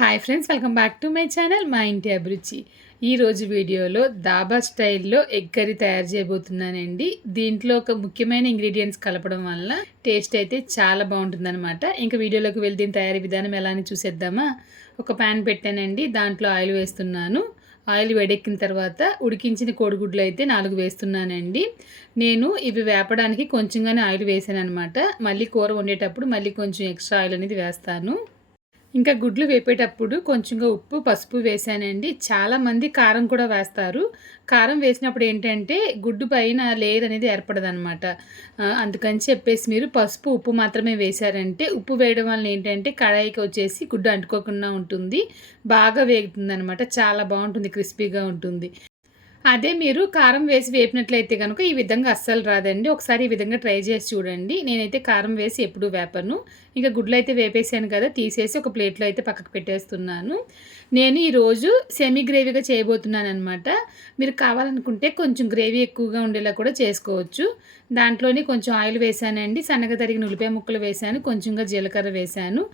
Hi friends welcome back to my channel మా ఇంటి అభిరుచి. ఈరోజు వీడియోలో దాబా స్టైల్లో ఎగ్ కర్రీ తయారు చేయబోతున్నానండి. దీంట్లో ఒక ముఖ్యమైన ఇంగ్రీడియంట్స్ కలపడం వల్ల టేస్ట్ అయితే చాలా బాగుంటుందన్నమాట. ఇంకా వీడియోలోకి వెళ్ళి దీని తయారీ విధానం ఎలా అని చూసేద్దామా? ఒక ప్యాన్ పెట్టానండి దాంట్లో ఆయిల్ వేస్తున్నాను. ఆయిల్ వేడెక్కిన తర్వాత ఉడికించిన కోడిగుడ్లు అయితే నాలుగు వేస్తున్నానండి. నేను ఇవి వేపడానికి కొంచెంగానే ఆయిల్ వేసాను అనమాట మళ్ళీ కూర వండేటప్పుడు మళ్ళీ కొంచెం ఎక్స్ట్రా ఆయిల్ అనేది వేస్తాను. ఇంకా గుడ్లు వేపేటప్పుడు కొంచెంగా ఉప్పు పసుపు వేసానండి. చాలామంది కారం కూడా వేస్తారు. కారం వేసినప్పుడు ఏంటంటే గుడ్డు పైన లేయర్ అనేది ఏర్పడదనమాట అందుకని చెప్పేసి మీరు పసుపు ఉప్పు మాత్రమే వేశారంటే ఉప్పు వేయడం వల్ల ఏంటంటే కడాయికి వచ్చేసి గుడ్డు అంటుకోకుండా ఉంటుంది. బాగా వేగుతుంది అనమాట చాలా బాగుంటుంది క్రిస్పీగా ఉంటుంది. అదే మీరు కారం వేసి వేపినట్లయితే కనుక ఈ విధంగా అస్సలు రాదండి. ఒకసారి ఈ విధంగా ట్రై చేసి చూడండి. నేనైతే కారం వేసి ఎప్పుడు వేపను. ఇంకా గుడ్లు అయితే వేపేసాను కదా తీసేసి ఒక ప్లేట్లో అయితే పక్కకు పెట్టేస్తున్నాను. నేను ఈరోజు సెమీ గ్రేవీగా చేయబోతున్నాను అనమాట మీరు కావాలనుకుంటే కొంచెం గ్రేవీ ఎక్కువగా ఉండేలా కూడా చేసుకోవచ్చు. దాంట్లోనే కొంచెం ఆయిల్ వేసానండి. సన్నగా తరిగిన ఉల్లిపాయ ముక్కలు వేసాను. కొంచెంగా జీలకర్ర వేసాను.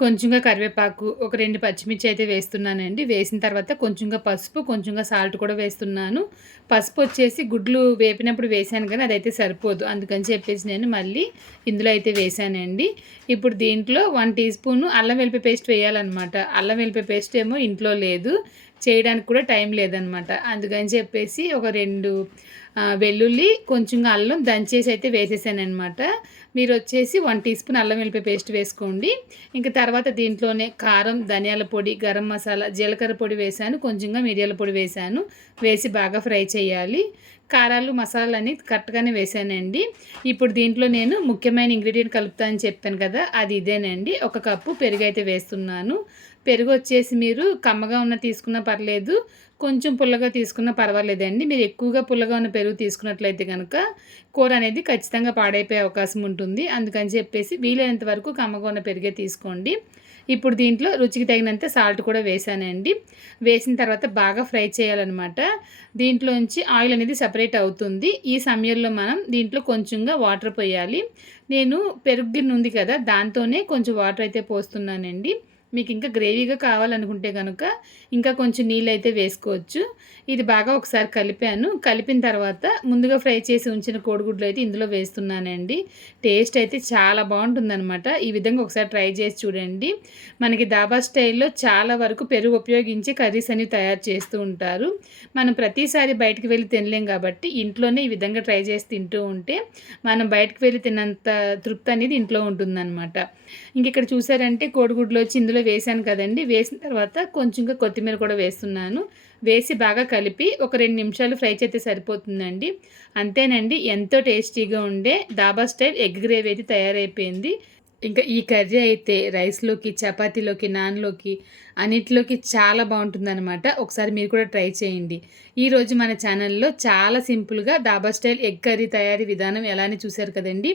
కొంచెంగా కరివేపాకు ఒక రెండు పచ్చిమిర్చి అయితే వేస్తున్నానండి. వేసిన తర్వాత కొంచెంగా పసుపు కొంచెంగా సాల్ట్ కూడా వేస్తున్నాను. పసుపు వచ్చేసి గుడ్లు వేపినప్పుడు వేసాను కానీ అదైతే సరిపోదు. అందుకని చెప్పేసి నేను మళ్ళీ ఇందులో అయితే వేసానండి. ఇప్పుడు దీంట్లో వన్ టీ స్పూన్ అల్లం వెల్లిపాయ పేస్ట్ వేయాలన్నమాట. అల్లం వెల్లిపాయ పేస్ట్ ఏమో ఇంట్లో లేదు. చేయడానికి కూడా టైం లేదనమాట అందుకని చెప్పేసి ఒక రెండు వెల్లుల్లి కొంచెం అల్లం దంచేసి అయితే వేసేసానమాట మీరు వచ్చేసి వన్ టీ స్పూన్ అల్లం వెల్లిపాయ పేస్ట్ వేసుకోండి. ఇంకా తర్వాత దీంట్లోనే కారం ధనియాల పొడి గరం మసాలా జీలకర్ర పొడి వేసాను కొంచెంగా మిరియాల పొడి వేసాను. వేసి బాగా ఫ్రై చేయాలి. కారాలు మసాలాలు అన్నీ కరెక్ట్గానే వేసానండి. ఇప్పుడు దీంట్లో నేను ముఖ్యమైన ఇంగ్రీడియంట్ కలుపుతా అని చెప్పాను కదా అది ఇదేనండి. ఒక కప్పు పెరుగు అయితే వేస్తున్నాను. పెరుగు వచ్చేసి మీరు కమ్మగా ఉన్న తీసుకున్నా పర్లేదు కొంచెం పుల్లగా తీసుకున్నా పర్వాలేదండి. మీరు ఎక్కువగా పుల్లగా ఉన్న పెరుగు తీసుకున్నట్లయితే కనుక కూర అనేది ఖచ్చితంగా పాడైపోయే అవకాశం ఉంటుంది. అందుకని చెప్పేసి వీలైనంత వరకు కమ్మగా ఉన్న పెరిగే తీసుకోండి. ఇప్పుడు దీంట్లో రుచికి తగినంత సాల్ట్ కూడా వేసానండి. వేసిన తర్వాత బాగా ఫ్రై చేయాలన్నమాట. దీంట్లోంచి ఆయిల్ అనేది సపరేట్ అవుతుంది. ఈ సమయంలో మనం దీంట్లో కొంచెంగా వాటర్ పోయాలి. నేను పెరుగు గిన్నె ఉంది కదా దాంతోనే కొంచెం వాటర్ అయితే పోస్తున్నానండి. మీకు ఇంకా గ్రేవీగా కావాలనుకుంటే కనుక ఇంకా కొంచెం నీళ్ళు అయితే వేసుకోవచ్చు. ఇది బాగా ఒకసారి కలిపాను. కలిపిన తర్వాత ముందుగా ఫ్రై చేసి ఉంచిన కోడిగుడ్లు అయితే ఇందులో వేస్తున్నానండి. టేస్ట్ అయితే చాలా బాగుంటుందన్నమాట. ఈ విధంగా ఒకసారి ట్రై చేసి చూడండి. మనకి దాబా స్టైల్లో చాలా వరకు పెరుగు ఉపయోగించి కర్రీస్ అనేవి తయారు చేస్తూ ఉంటారు. మనం ప్రతిసారి బయటకు వెళ్ళి తినలేం కాబట్టి ఇంట్లోనే ఈ విధంగా ట్రై చేసి తింటూ ఉంటే మనం బయటకు వెళ్ళి తిన్నంత తృప్తి అనేది ఇంట్లో ఉంటుందన్నమాట. ఇంక ఇక్కడ చూసారంటే కోడిగుడ్లు వచ్చి ఇందులో వేసాను కదండి. వేసిన తర్వాత కొంచెంగా కొత్తిమీర కూడా వేస్తున్నాను. వేసి బాగా కలిపి ఒక రెండు నిమిషాలు ఫ్రై చేస్తే సరిపోతుందండి. అంతేనండి ఎంతో టేస్టీగా ఉండే దాబా స్టైల్ ఎగ్ గ్రేవీ అయితే తయారైపోయింది. ఇంకా ఈ కర్రీ అయితే రైస్లోకి చపాతీలోకి నాన్లోకి అన్నిటిలోకి చాలా బాగుంటుందన్నమాట. ఒకసారి మీరు కూడా ట్రై చేయండి. ఈరోజు మన ఛానల్లో చాలా సింపుల్గా డాబా స్టైల్ ఎగ్ కర్రీ తయారీ విధానం ఎలానే చూశారు కదండి.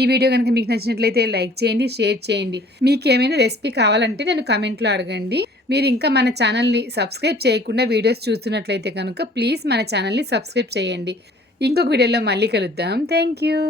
ఈ వీడియో కనుక మీకు నచ్చినట్లయితే లైక్ చేయండి షేర్ చేయండి. మీకు ఏమైనా రెసిపీ కావాలంటే నేను కామెంట్లో అడగండి. మీరు ఇంకా మన ఛానల్ని సబ్స్క్రైబ్ చేయకుండా వీడియోస్ చూస్తున్నట్లయితే కనుక ప్లీజ్ మన ఛానల్ని సబ్స్క్రైబ్ చేయండి. ఇంకొక వీడియోలో మళ్ళీ కలుద్దాం. Thank you